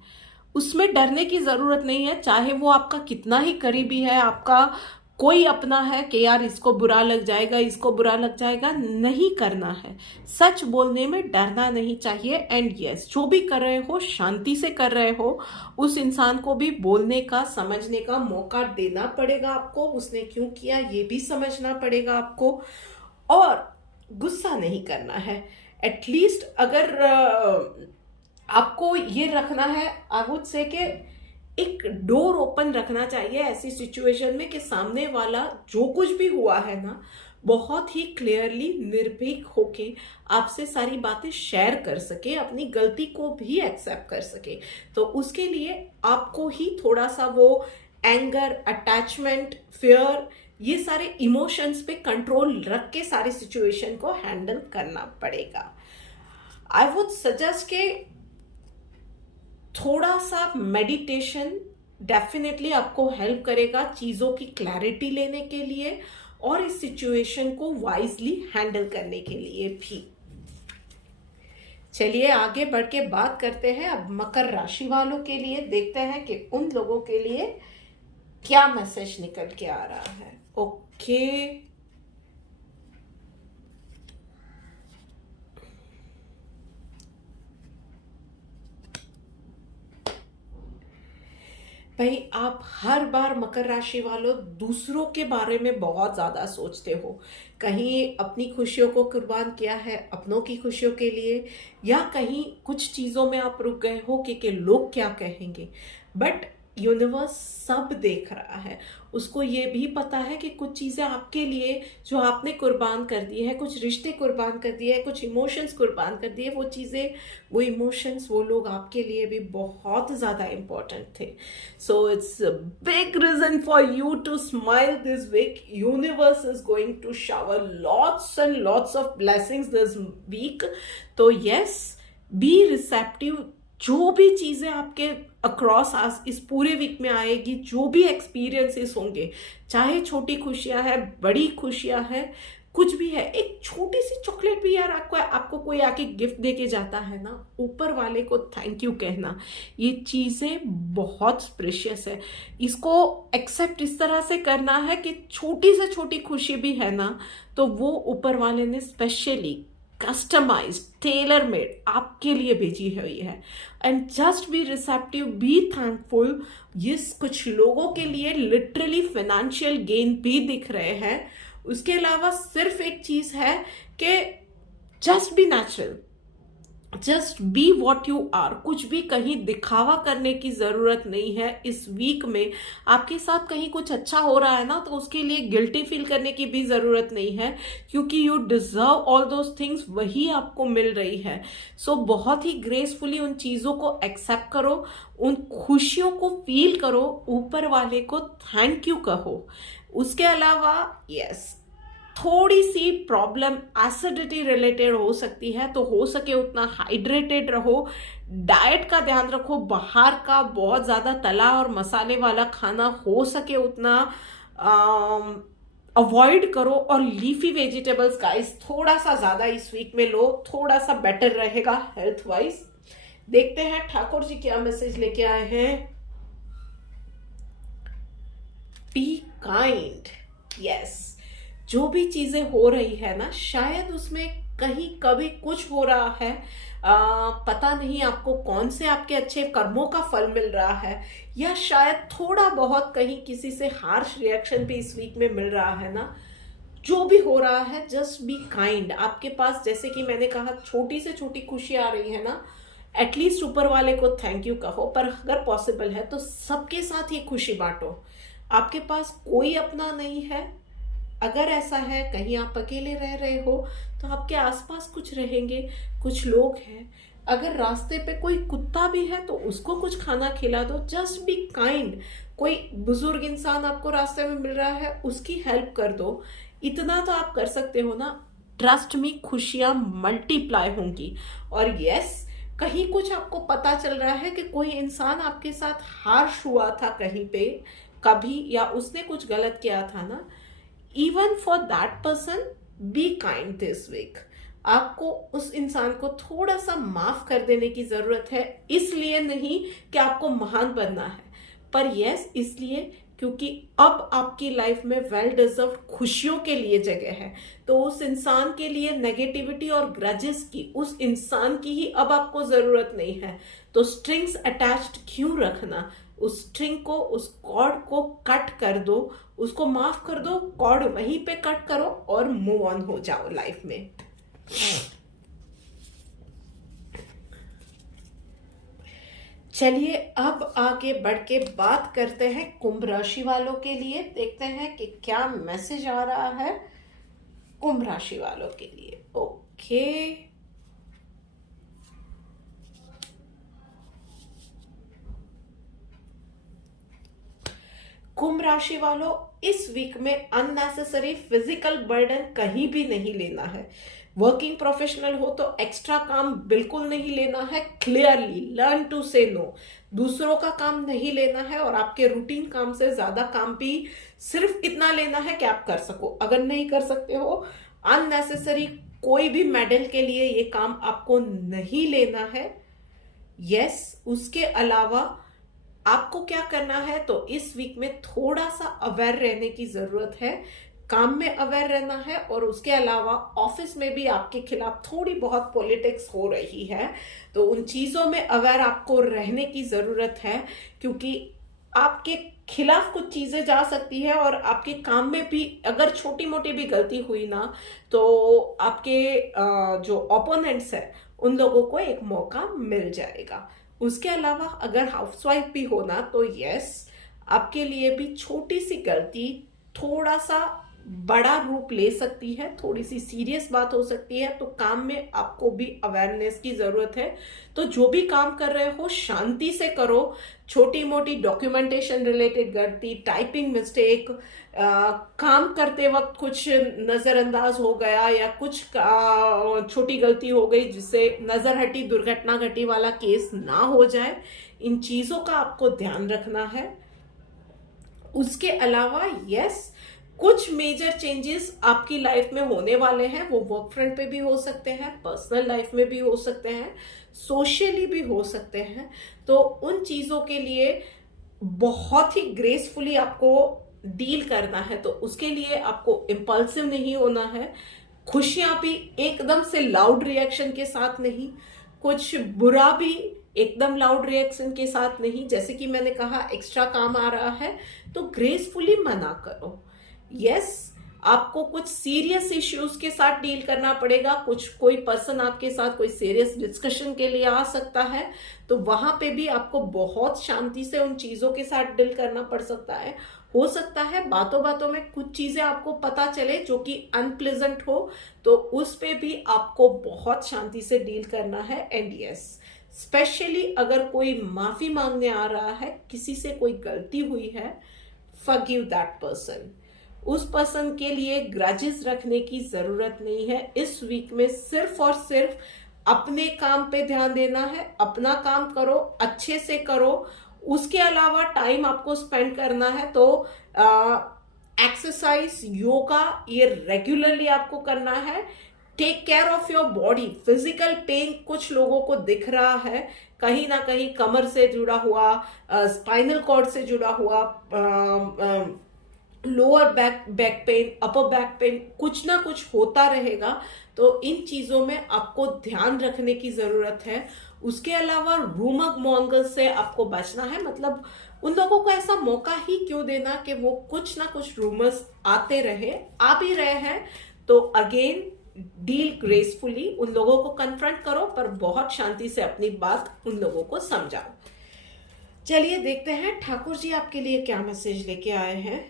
उसमें डरने की जरूरत नहीं है। चाहे वो आपका कितना ही करीबी है, आपका कोई अपना है कि यार इसको बुरा लग जाएगा, इसको बुरा लग जाएगा, नहीं करना है। सच बोलने में डरना नहीं चाहिए। एंड यस, जो भी कर रहे हो शांति से कर रहे हो, उस इंसान को भी बोलने का, समझने का मौका देना पड़ेगा आपको। उसने क्यों किया ये भी समझना पड़ेगा आपको, और गुस्सा नहीं करना है। एटलीस्ट अगर आपको ये रखना है, आई वुड से कि एक डोर ओपन रखना चाहिए ऐसी सिचुएशन में कि सामने वाला जो कुछ भी हुआ है ना, बहुत ही क्लियरली निर्भीक होके आपसे सारी बातें शेयर कर सके, अपनी गलती को भी एक्सेप्ट कर सके। तो उसके लिए आपको ही थोड़ा सा वो एंगर, अटैचमेंट, फियर, ये सारे इमोशंस पे कंट्रोल रख के सारी सिचुएशन को हैंडल करना पड़ेगा। आई वुड सजेस्ट के थोड़ा सा मेडिटेशन डेफिनेटली आपको हेल्प करेगा चीज़ों की क्लैरिटी लेने के लिए और इस सिचुएशन को वाइजली हैंडल करने के लिए भी। चलिए आगे बढ़ के बात करते हैं अब मकर राशि वालों के लिए। देखते हैं कि उन लोगों के लिए क्या मैसेज निकल के आ रहा है। ओके, भाई आप हर बार मकर राशि वालों दूसरों के बारे में बहुत ज्यादा सोचते हो। कहीं अपनी खुशियों को कुर्बान किया है अपनों की खुशियों के लिए, या कहीं कुछ चीजों में आप रुक गए हो कि लोग क्या कहेंगे। बट यूनिवर्स सब देख रहा है, उसको ये भी पता है कि कुछ चीजें आपके लिए जो आपने कुर्बान कर दी है, कुछ रिश्ते कुर्बान कर दिए हैं, कुछ इमोशंस कुर्बान कर दिए, वो चीजें, वो इमोशंस, वो लोग आपके लिए भी बहुत ज्यादा इंपॉर्टेंट थे। So it's a big reason for you to smile this week. Universe is going to shower lots and lots of blessings this week. तो यस, बी रिसेप्टिव। जो भी चीजें आपके अक्रॉस आज इस पूरे वीक में आएगी, जो भी एक्सपीरियंसेस होंगे, चाहे छोटी खुशियां हैं, बड़ी खुशियां हैं, कुछ भी है, एक छोटी सी चॉकलेट भी यार आपको कोई आके गिफ्ट दे के जाता है ना, ऊपर वाले को थैंक यू कहना, ये चीजें बहुत प्रेशियस है। इसको एक्सेप्ट इस तरह से करना है कि छोटी से छोटी खुशी भी है ना, तो वो ऊपर वाले ने स्पेशली कस्टमाइज, टेलर मेड आपके लिए भेजी हुई है। And just be receptive, be thankful. Yes, कुछ लोगों के लिए लिटरली फाइनेंशियल गेन भी दिख रहे हैं। उसके अलावा सिर्फ एक चीज है कि just be natural, just be what you are. कुछ भी कहीं दिखावा करने की जरूरत नहीं है। इस वीक में आपके साथ कहीं कुछ अच्छा हो रहा है ना, तो उसके लिए गिल्टी फील करने की भी जरूरत नहीं है, क्योंकि you deserve all those things, वही आपको मिल रही है। सो बहुत ही ग्रेसफुली उन चीजों को एक्सेप्ट करो, उन खुशियों को फील करो, ऊपर वाले को थैंक यू कहो। उसके अलावा यस, थोड़ी सी प्रॉब्लम एसिडिटी रिलेटेड हो सकती है, तो हो सके उतना हाइड्रेटेड रहो, डाइट का ध्यान रखो, बाहर का बहुत ज़्यादा तला और मसाले वाला खाना हो सके उतना अवॉइड करो, और लीफी वेजिटेबल्स गाइस थोड़ा सा ज़्यादा इस वीक में लो, थोड़ा सा बेटर रहेगा हेल्थ वाइज। देखते हैं ठाकुर जी क्या मैसेज लेके आए हैं। Be kind. यस, जो भी चीजें हो रही है ना, शायद उसमें कहीं कभी कुछ हो रहा है, पता नहीं आपको कौन से आपके अच्छे कर्मों का फल मिल रहा है, या शायद थोड़ा बहुत कहीं किसी से हार्श रिएक्शन भी इस वीक में मिल रहा है ना। जो भी हो रहा है, जस्ट बी काइंड। आपके पास जैसे कि मैंने कहा, छोटी से छोटी खुशी आ रही है ना, एटलीस्ट ऊपर वाले को थैंक यू कहो, पर अगर पॉसिबल है तो सबके साथ ये खुशी बांटो। आपके पास कोई अपना नहीं है, अगर ऐसा है कहीं आप अकेले रह रहे हो तो आपके आसपास कुछ रहेंगे, कुछ लोग हैं। अगर रास्ते पे कोई कुत्ता भी है तो उसको कुछ खाना खिला दो, जस्ट बी काइंड। कोई बुजुर्ग इंसान आपको रास्ते में मिल रहा है, उसकी हेल्प कर दो, इतना तो आप कर सकते हो ना। ट्रस्ट में खुशियां मल्टीप्लाई होंगी। और यस, कहीं कुछ आपको पता चल रहा है कि कोई इंसान आपके साथ हार्श हुआ था कहीं पे कभी, या उसने कुछ गलत किया था ना, even for that person be kind this week. आपको उस इंसान को थोड़ा सा माफ कर देने की जरूरत है, इसलिए नहीं कि आपको महान बनना है, पर यस इसलिए क्योंकि अब आपकी लाइफ में वेल डिजर्व खुशियों के लिए जगह है। तो उस इंसान के लिए नेगेटिविटी और ग्रजेस की, उस इंसान की ही अब आपको जरूरत नहीं है। तो स्ट्रिंग्स अटैच्ड क्यों रखना, उस स्ट्रिंग को, उस कॉर्ड को कट कर दो, उसको माफ कर दो, कॉर्ड वहीं पे कट करो और मूव ऑन हो जाओ लाइफ में। चलिए अब आगे बढ़ के बात करते हैं कुंभ राशि वालों के लिए। देखते हैं कि क्या मैसेज आ रहा है कुंभ राशि वालों के लिए। ओके, कुंभ राशि वालों, इस वीक में अननेसेसरी फिजिकल बर्डन कहीं भी नहीं लेना है। वर्किंग प्रोफेशनल हो तो एक्स्ट्रा काम बिल्कुल नहीं लेना है। क्लियरली लर्न टू से नो। दूसरों का काम नहीं लेना है, और आपके रूटीन काम से ज्यादा काम भी सिर्फ इतना लेना है कि आप कर सको। अगर नहीं कर सकते हो, अननेसेसरी कोई भी मेडल के लिए ये काम आपको नहीं लेना है। यस, उसके अलावा आपको क्या करना है, तो इस वीक में थोड़ा सा अवेयर रहने की जरूरत है, काम में अवेयर रहना है, और उसके अलावा ऑफिस में भी आपके खिलाफ थोड़ी बहुत पॉलिटिक्स हो रही है, तो उन चीजों में अवेयर आपको रहने की जरूरत है, क्योंकि आपके खिलाफ कुछ चीजें जा सकती है और आपके काम में भी अगर छोटी मोटी भी गलती हुई ना, तो आपके जो ओपोनेंट्स है उन लोगों को एक मौका मिल जाएगा। उसके अलावा अगर हाउसवाइफ भी हो ना, तो यस, आपके लिए भी छोटी सी गलती थोड़ा सा बड़ा रूप ले सकती है, थोड़ी सी सीरियस बात हो सकती है, तो काम में आपको भी अवेयरनेस की जरूरत है। तो जो भी काम कर रहे हो शांति से करो। छोटी मोटी डॉक्यूमेंटेशन रिलेटेड गलती, टाइपिंग मिस्टेक, काम करते वक्त कुछ नजरअंदाज हो गया या कुछ छोटी गलती हो गई जिससे नजर हटी दुर्घटना घटी वाला केस ना हो जाए, इन चीजों का आपको ध्यान रखना है। उसके अलावा यस, कुछ मेजर चेंजेस आपकी लाइफ में होने वाले हैं, वो वर्क फ्रंट पे भी हो सकते हैं, पर्सनल लाइफ में भी हो सकते हैं, सोशली भी हो सकते हैं। तो उन चीजों के लिए बहुत ही ग्रेसफुली आपको डील करना है, तो उसके लिए आपको इम्पल्सिव नहीं होना है। खुशियां भी एकदम से लाउड रिएक्शन के साथ नहीं, कुछ बुरा भी एकदम लाउड रिएक्शन के साथ नहीं। जैसे कि मैंने कहा एक्स्ट्रा काम आ रहा है तो ग्रेसफुली मना करो। यस, आपको कुछ सीरियस इश्यूज के साथ डील करना पड़ेगा, कुछ कोई पर्सन आपके साथ कोई सीरियस डिस्कशन के लिए आ सकता है, तो वहां पे भी आपको बहुत शांति से उन चीजों के साथ डील करना पड़ सकता है। हो सकता है बातों बातों में कुछ चीजें आपको पता चले जो कि अनप्लेजेंट हो, तो उस पे भी आपको बहुत शांति से डील करना है। एंड यस, स्पेशली अगर कोई माफी मांगने आ रहा है, किसी से कोई गलती हुई है, फॉरगिव दैट पर्सन। उस पर्सन के लिए ग्रजेस रखने की जरूरत नहीं है। इस वीक में सिर्फ और सिर्फ अपने काम पे ध्यान देना है, अपना काम करो, अच्छे से करो। उसके अलावा टाइम आपको स्पेंड करना है तो एक्सरसाइज, योगा, ये रेगुलरली आपको करना है। Take care of your body. Physical pain कुछ लोगों को दिख रहा है, कहीं ना कहीं कमर से जुड़ा हुआ, स्पाइनल कॉर्ड से जुड़ा हुआ, lower back pain, upper back pain, कुछ ना कुछ होता रहेगा, तो इन चीजों में आपको ध्यान रखने की जरूरत है। उसके अलावा रूमर मॉन्गर से आपको बचना है, मतलब उन लोगों को ऐसा मौका ही क्यों देना कि वो कुछ ना कुछ रूमर्स आते रहे, आ भी रहे हैं, तो अगेन डील ग्रेसफुली, उन लोगों को कन्फ्रंट करो, पर बहुत शांति से अपनी बात उन लोगों को समझाओ। चलिए देखते हैं ठाकुर जी आपके लिए क्या मैसेज लेके आए हैं।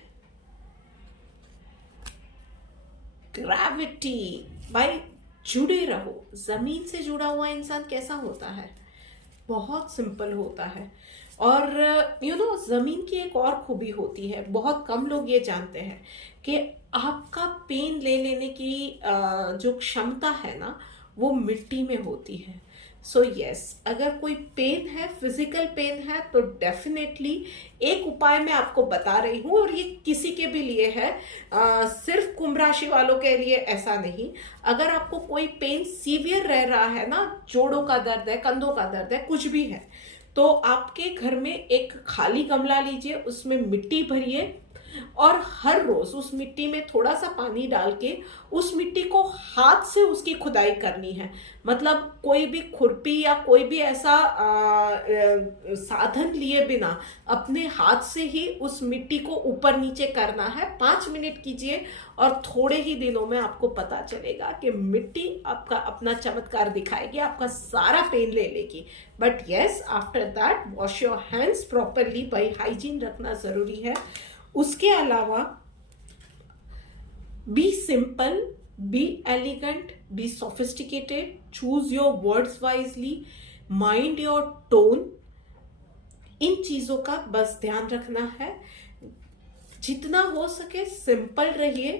ग्रेविटी, भाई जुड़े रहो। जमीन से जुड़ा हुआ इंसान कैसा होता है? बहुत सिंपल होता है। और जमीन की एक और खूबी होती है, बहुत कम लोग ये जानते हैं कि आपका पेन ले लेने की जो क्षमता है ना, वो मिट्टी में होती है। सो यस, अगर कोई पेन है, फिजिकल पेन है, तो डेफिनेटली एक उपाय मैं आपको बता रही हूँ, और ये किसी के भी लिए है, सिर्फ कुंभ राशि वालों के लिए ऐसा नहीं। अगर आपको कोई पेन सीवियर रह रहा है ना, जोड़ों का दर्द है, कंधों का दर्द है, कुछ भी है, तो आपके घर में एक खाली गमला लीजिए, उसमें मिट्टी भरिए, और हर रोज उस मिट्टी में थोड़ा सा पानी डाल के उस मिट्टी को हाथ से उसकी खुदाई करनी है। मतलब कोई भी खुरपी या कोई भी ऐसा साधन लिए बिना अपने हाथ से ही उस मिट्टी को ऊपर नीचे करना है। 5 मिनट कीजिए और थोड़े ही दिनों में आपको पता चलेगा कि मिट्टी आपका अपना चमत्कार दिखाएगी, आपका सारा पेन ले लेगी। But yes, after that wash your hands properly, भाई हाइजीन रखना जरूरी है। उसके अलावा be simple, be elegant, be sophisticated, choose your words wisely, mind your tone. इन चीजों का बस ध्यान रखना है। जितना हो सके सिंपल रहिए,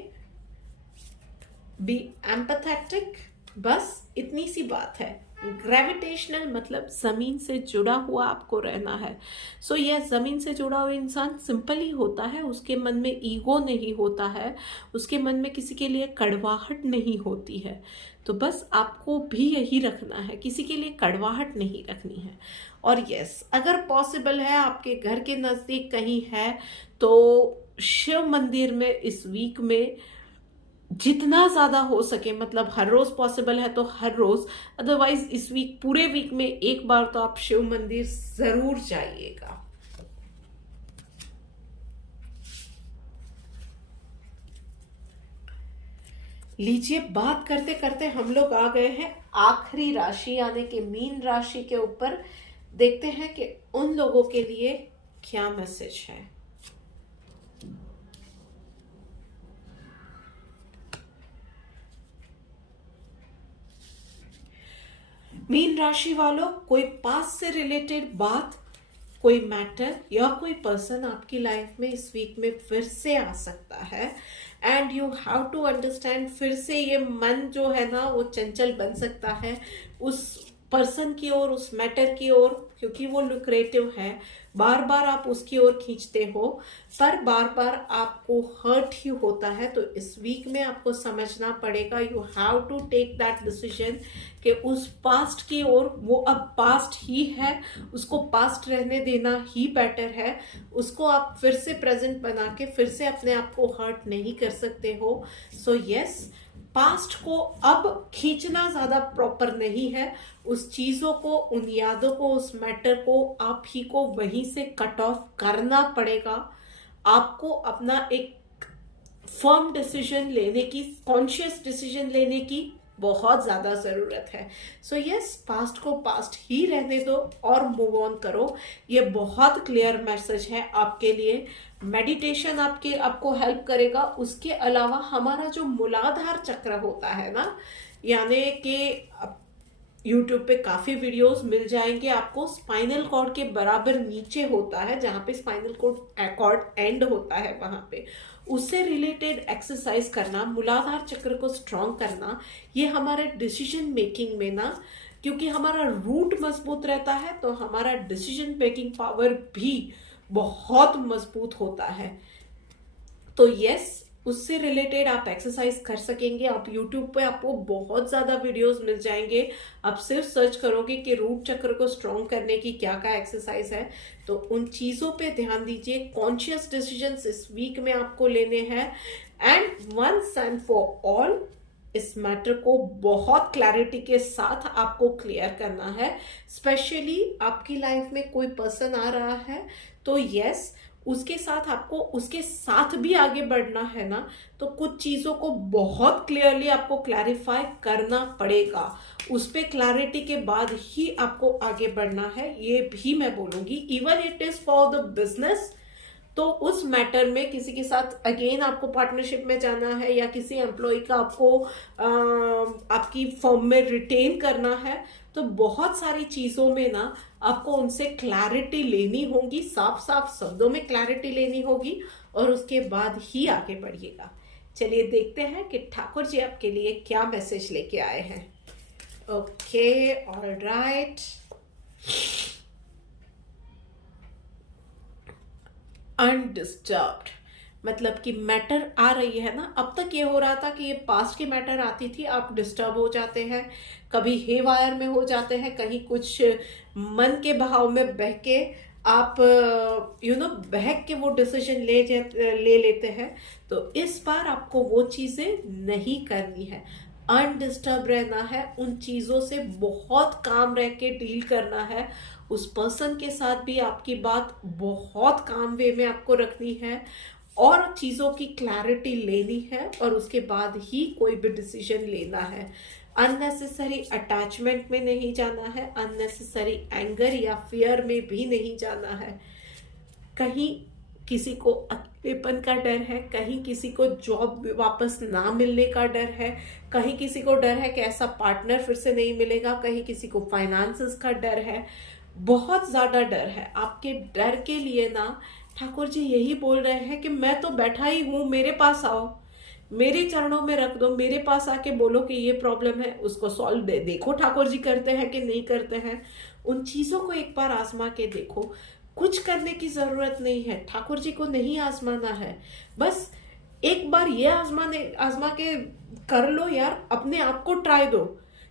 बी एम्पैथेटिक, बस इतनी सी बात है। ग्रेविटेशनल मतलब जमीन से जुड़ा हुआ आपको रहना है। सो यह जमीन से जुड़ा हुआ इंसान सिंपल ही होता है, उसके मन में ईगो नहीं होता है, उसके मन में किसी के लिए कड़वाहट नहीं होती है। तो बस आपको भी यही रखना है, किसी के लिए कड़वाहट नहीं रखनी है। और यस, अगर पॉसिबल है आपके घर के नज़दीक कहीं है तो शिव मंदिर में इस वीक में जितना ज़्यादा हो सके, मतलब हर रोज़ पॉसिबल है तो हर रोज़, अदरवाइज इस वीक पूरे वीक में एक बार तो आप शिव मंदिर ज़रूर जाइएगा। लीजिए, बात करते करते हम लोग आ गए हैं आखिरी राशि यानी कि मीन राशि के ऊपर। देखते हैं कि उन लोगों के लिए क्या मैसेज है। मीन राशि वालों, कोई पास से रिलेटेड बात, कोई मैटर या कोई पर्सन आपकी लाइफ में इस वीक में फिर से आ सकता है। And you have to understand, फिर से ये मन जो है ना वो चंचल बन सकता है उस पर्सन की ओर, उस मैटर की ओर, क्योंकि वो लुक्रेटिव है। बार बार आप उसकी ओर खींचते हो पर बार बार आपको हर्ट ही होता है। तो इस वीक में आपको समझना पड़ेगा, you have to take that decision कि उस पास्ट की ओर, वो अब पास्ट ही है, उसको पास्ट रहने देना ही बेटर है। उसको आप फिर से प्रेजेंट बना के फिर से अपने आप को हर्ट नहीं कर सकते हो। सो यस, पास्ट को अब खींचना ज्यादा प्रॉपर नहीं है। उस चीजों को, उन यादों को, उस मैटर को आप ही को वहीं से कट ऑफ करना पड़ेगा। आपको अपना एक फर्म डिसीजन लेने की, कॉन्शियस डिसीजन लेने की बहुत ज्यादा जरूरत है। सो यस, पास्ट को पास्ट ही रहने दो और मूव ऑन करो। ये बहुत क्लियर मैसेज है आपके लिए। मेडिटेशन आपको हेल्प करेगा। उसके अलावा हमारा जो मूलाधार चक्र होता है ना, यानी कि यूट्यूब पे काफी वीडियोस मिल जाएंगे आपको, स्पाइनल कॉर्ड के बराबर नीचे होता है, जहां पे स्पाइनल कॉर्ड एंड होता है, वहां पे उससे रिलेटेड एक्सरसाइज करना, मूलाधार चक्र को स्ट्रॉन्ग करना, ये हमारे डिसीजन मेकिंग में ना, क्योंकि हमारा रूट मजबूत रहता है तो हमारा डिसीजन मेकिंग पावर भी बहुत मजबूत होता है। तो यस, उससे रिलेटेड आप एक्सरसाइज कर सकेंगे। आप यूट्यूब पे आपको बहुत ज़्यादा वीडियोस मिल जाएंगे। आप सिर्फ सर्च करोगे कि रूट चक्र को स्ट्रॉन्ग करने की क्या क्या एक्सरसाइज है, तो उन चीज़ों पे ध्यान दीजिए। कॉन्शियस डिसीजंस इस वीक में आपको लेने हैं and once and for all इस मैटर को बहुत क्लैरिटी के साथ आपको क्लियर करना है। स्पेशली आपकी लाइफ में कोई पर्सन आ रहा है तो यस, उसके साथ आपको उसके साथ भी आगे बढ़ना है ना, तो कुछ चीजों को बहुत क्लियरली आपको क्लैरिफाई करना पड़ेगा। उस पे क्लैरिटी के बाद ही आपको आगे बढ़ना है, ये भी मैं बोलूंगी। Even it is for the business, तो उस मैटर में किसी के साथ अगेन आपको पार्टनरशिप में जाना है या किसी एम्प्लॉय का आपको आपकी फर्म में रिटेन करना है, तो बहुत सारी चीजों में ना आपको उनसे क्लैरिटी लेनी होगी, साफ साफ शब्दों में क्लैरिटी लेनी होगी और उसके बाद ही आगे बढ़िएगा। चलिए देखते हैं कि ठाकुर जी आपके लिए क्या मैसेज लेके आए हैं। Okay, alright. अनडिस्टर्ब्ड मतलब कि मैटर आ रही है ना। अब तक ये हो रहा था कि ये पास्ट की मैटर आती थी, आप डिस्टर्ब हो जाते हैं, कभी हे वायर में हो जाते हैं, कहीं कुछ मन के बहाव में बह के आप बहक के वो डिसीजन ले लेते हैं। तो इस बार आपको वो चीजें नहीं करनी है, अनडिस्टर्ब रहना है, उन चीजों से बहुत काम रह के डील करना है। उस पर्सन के साथ भी आपकी बात बहुत काम वे में आपको रखनी है और चीजों की क्लैरिटी लेनी है और उसके बाद ही कोई भी डिसीजन लेना है। अननेसेसरी अटैचमेंट में नहीं जाना है, अननेसेसरी एंगर या फियर में भी नहीं जाना है। कहीं किसी को अकेलेपन का डर है, कहीं किसी को जॉब वापस ना मिलने का डर है, कहीं किसी को डर है कि ऐसा पार्टनर फिर से नहीं मिलेगा, कहीं किसी को फाइनेंसेस का डर है, बहुत ज्यादा डर है। आपके डर के लिए ना ठाकुर जी यही बोल रहे हैं कि मैं तो बैठा ही हूं, मेरे पास आओ, मेरे चरणों में रख दो, मेरे पास आके बोलो कि ये प्रॉब्लम है, उसको सॉल्व देखो ठाकुर जी करते हैं कि नहीं करते हैं। उन चीजों को एक बार आजमा के देखो। कुछ करने की जरूरत नहीं है, ठाकुर जी को नहीं आजमाना है, बस एक बार ये आजमा के कर लो यार, अपने आप को ट्राई दो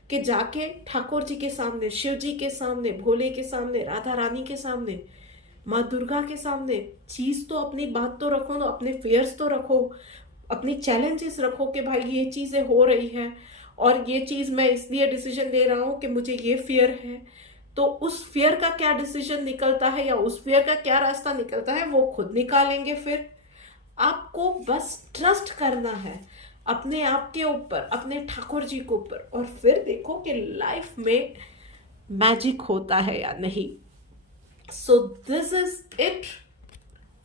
कि जाके ठाकुर जी के सामने, शिव जी के सामने, भोले के सामने, राधा रानी के सामने, माँ दुर्गा के सामने चीज तो अपनी बात तो रखो ना, अपने फेयर्स तो रखो, अपनी चैलेंजेस रखो कि भाई ये चीजें हो रही हैं और ये चीज मैं इसलिए डिसीजन ले रहा हूँ कि मुझे ये फियर है। तो उस फियर का क्या डिसीजन निकलता है या उस फियर का क्या रास्ता निकलता है वो खुद निकालेंगे। फिर आपको बस ट्रस्ट करना है अपने आप के ऊपर, अपने ठाकुर जी के ऊपर, और फिर देखो कि लाइफ में मैजिक होता है या नहीं। So this is it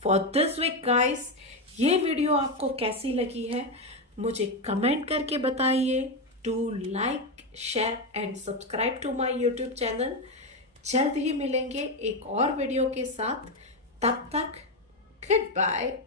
for this week guys. ये वीडियो आपको कैसी लगी है मुझे कमेंट करके बताइए। Do like, share and subscribe to my YouTube channel. जल्द ही मिलेंगे एक और वीडियो के साथ, तब तक गुड बाय।